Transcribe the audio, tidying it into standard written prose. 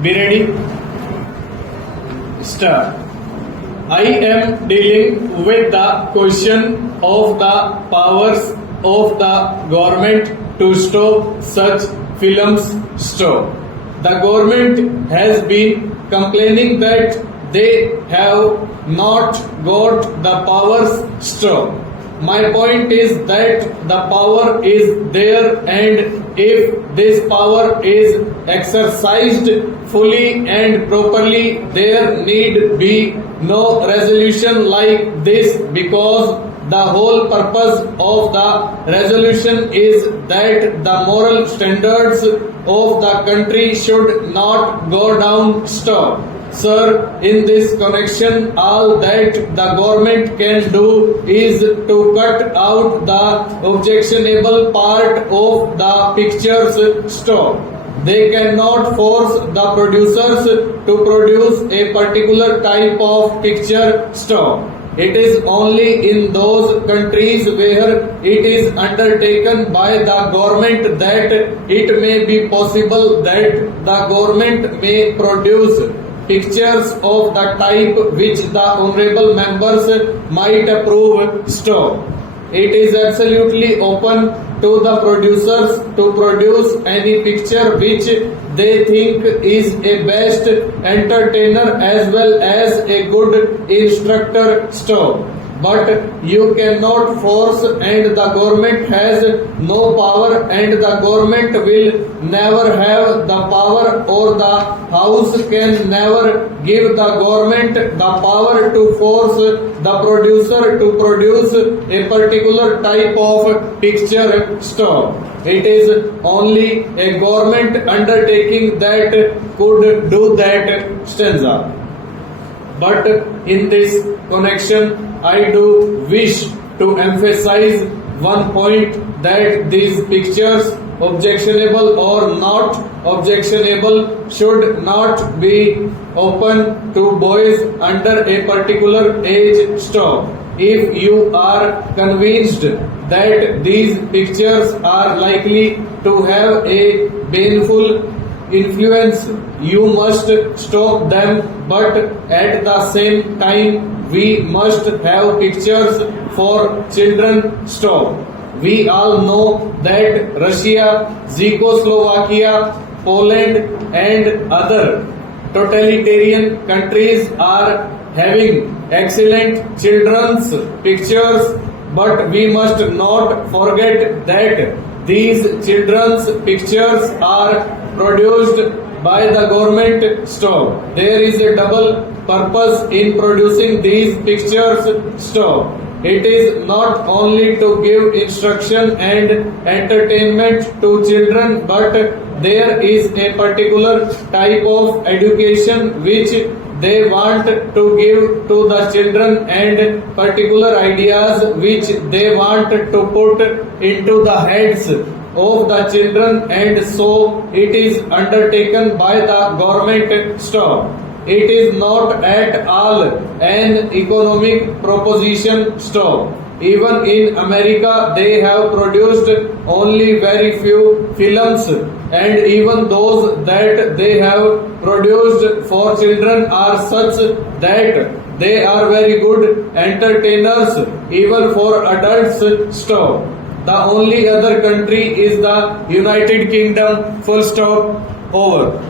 Be ready. Start. I am dealing with the question of the powers of the government to stop such films. Stop. The government has been complaining that they have not got the powers. Stop. My point is that the power is there, and if this power is exercised fully and properly, there need be no resolution like this, because the whole purpose of the resolution is that the moral standards of the country should not go down. Stop. Sir, in this connection, all that the government can do is to cut out the objectionable part of the pictures. Stop. They cannot force the producers to produce a particular type of picture. Stop. It is only in those countries where it is undertaken by the government that it may be possible that the government may produce pictures of the type which the honorable members might approve. Stop. It is absolutely open to the producers to produce any picture which they think is a best entertainer as well as a good instructor. Stop. But you cannot force, and the government has no power, and the government will never have the power, or the house can never give the government the power to force the producer to produce a particular type of picture. Stop. It is only a government undertaking that could do that. Stanza. But in this connection, I do wish to emphasize one point, that these pictures, objectionable or not objectionable, should not be open to boys under a particular age. Stop. If you are convinced that these pictures are likely to have a baneful influence, you must stop them, but at the same time we must have pictures for children. Stop. We all know that Russia, Czechoslovakia, Poland and other totalitarian countries are having excellent children's pictures, but we must not forget that these children's pictures are produced by the government. Stop. There is a double purpose in producing these pictures. Stop. It is not only to give instruction and entertainment to children, but there is a particular type of education which they want to give to the children, and particular ideas which they want to put into the heads of the children, and so it is undertaken by the government. Stop. It is not at all an economic proposition. Stop. Even in America, they have produced only very few films, and even those that they have produced for children are such that they are very good entertainers even for adults. Stop. The only other country is the United Kingdom. Full stop. Over.